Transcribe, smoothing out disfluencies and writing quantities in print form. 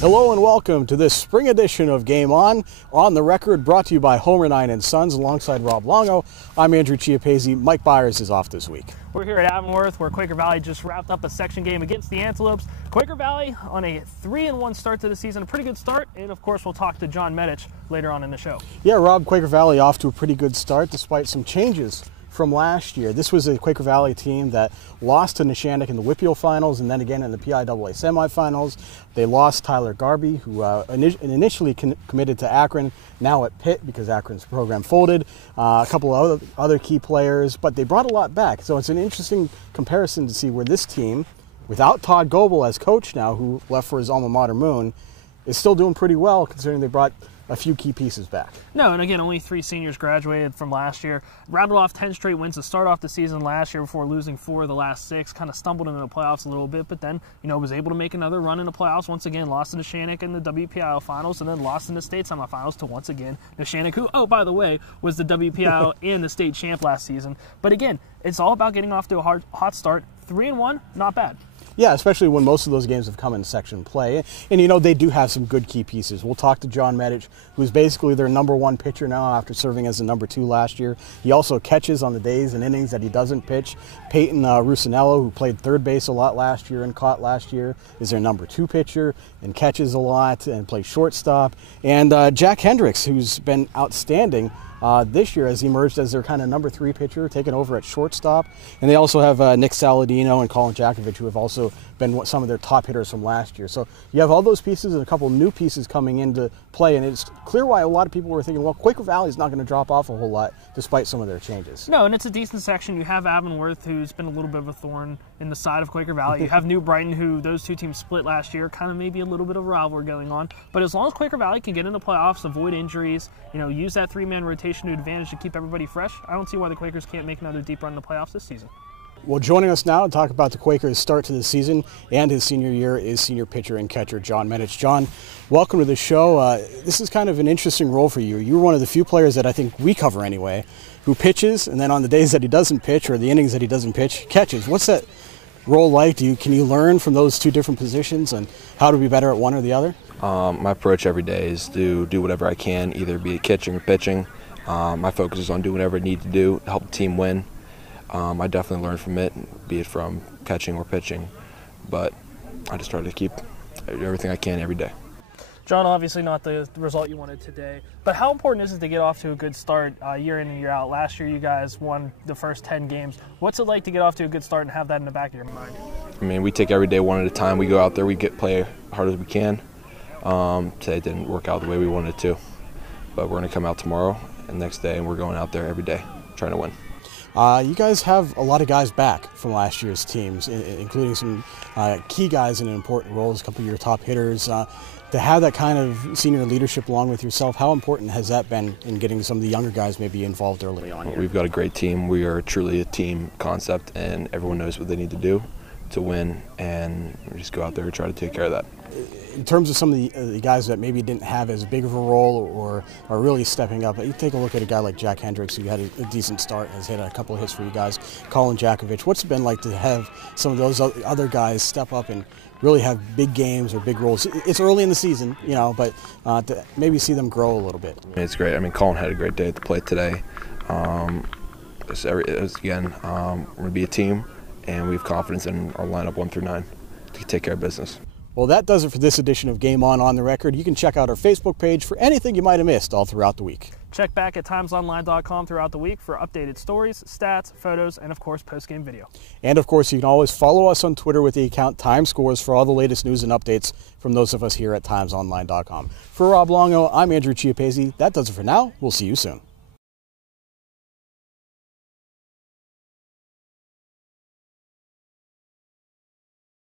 Hello and welcome to this spring edition of Game On the Record, brought to you by Homer 9 & Sons alongside Rob Longo. I'm Andrew Chiappazzi. Mike Byers is off this week. We're here at Avonworth, where Quaker Valley just wrapped up a section game against the Antelopes. Quaker Valley on a 3-1 start to the season, a pretty good start, and of course we'll talk to John Medich later on in the show. Yeah, Rob, Quaker Valley off to a pretty good start despite some changes from last year. This was a Quaker Valley team that lost to Neshannock in the WPIAL finals and then again in the PIAA semifinals. They lost Tyler Garby, who initially committed to Akron, now at Pitt because Akron's program folded. A couple of other key players, but they brought a lot back. So it's an interesting comparison to see where this team, without Todd Goebel as coach now, who left for his alma mater Moon, is still doing pretty well considering they brought a few key pieces back. No, and again, only 3 seniors graduated from last year. Rattled off 10 straight wins to start off the season last year before losing 4 of the last 6. Kind of stumbled into the playoffs a little bit, but then, was able to make another run in the playoffs. Once again, lost to Neshannock in the WPIAL finals, and then lost in the state semifinals to, once again, Neshannock, who, oh, by the way, was the WPIAL and the state champ last season. But again, it's all about getting off to a hot start. 3-1, not bad. Yeah, especially when most of those games have come in section play. And, they do have some good key pieces. We'll talk to John Medich, who's basically their #1 pitcher now after serving as the #2 last year. He also catches on the days and innings that he doesn't pitch. Peyton Rusinello, who played third base a lot last year and caught last year, is their #2 pitcher and catches a lot and plays shortstop. And Jack Hendricks, who's been outstanding this year, has emerged as their kind of #3 pitcher, taking over at shortstop. And they also have Nick Saladino and Colin Jakovich, who have also been some of their top hitters from last year. So you have all those pieces and a couple new pieces coming into play, and it's clear why a lot of people were thinking, well, Quaker Valley is not going to drop off a whole lot despite some of their changes. No, and it's a decent section. You have Avonworth, who's been a little bit of a thorn in the side of Quaker Valley. You have New Brighton, who those two teams split last year, kind of maybe a little bit of a rivalry going on. But as long as Quaker Valley can get into playoffs, avoid injuries, use that 3-man rotation to advantage to keep everybody fresh, I don't see why the Quakers can't make another deep run in the playoffs this season. Well, joining us now to talk about the Quakers' start to the season and his senior year is senior pitcher and catcher John Medich. John, welcome to the show. This is kind of an interesting role for you. You're one of the few players that I think we cover anyway, who pitches, and then on the days that he doesn't pitch or the innings that he doesn't pitch, catches. What's that role like? Can you learn from those two different positions and how to be better at one or the other? My approach every day is to do whatever I can, either be catching or pitching. My focus is on doing whatever I need to do to help the team win. I definitely learn from it, be it from catching or pitching, but I just try to keep everything I can every day. John, obviously not the result you wanted today, but how important is it to get off to a good start year in and year out? Last year you guys won the first 10 games. What's it like to get off to a good start and have that in the back of your mind? I mean, we take every day one at a time. We go out there, we play as hard as we can. Today it didn't work out the way we wanted it to, but we're going to come out tomorrow and next day, and we're going out there every day trying to win. You guys have a lot of guys back from last year's teams, including some key guys in important roles, a couple of your top hitters. To have that kind of senior leadership along with yourself, how important has that been in getting some of the younger guys maybe involved early on here? We've got a great team. We are truly a team concept, and everyone knows what they need to do to win, and we just go out there and try to take care of that. In terms of some of the guys that maybe didn't have as big of a role or are really stepping up, you take a look at a guy like Jack Hendricks, who had a decent start, has hit a couple of hits for you guys, Colin Jakovich. What's it been like to have some of those other guys step up and really have big games or big roles? It's early in the season, but to maybe see them grow a little bit. It's great. I mean, Colin had a great day at the plate today. Again, we're going to be a team, and we have confidence in our lineup 1 through 9 to take care of business. Well, that does it for this edition of Game On the Record. You can check out our Facebook page for anything you might have missed all throughout the week. Check back at timesonline.com throughout the week for updated stories, stats, photos, and of course, post-game video. And of course, you can always follow us on Twitter with the account Time Scores for all the latest news and updates from those of us here at timesonline.com. For Rob Longo, I'm Andrew Chiappazzi. That does it for now. We'll see you soon.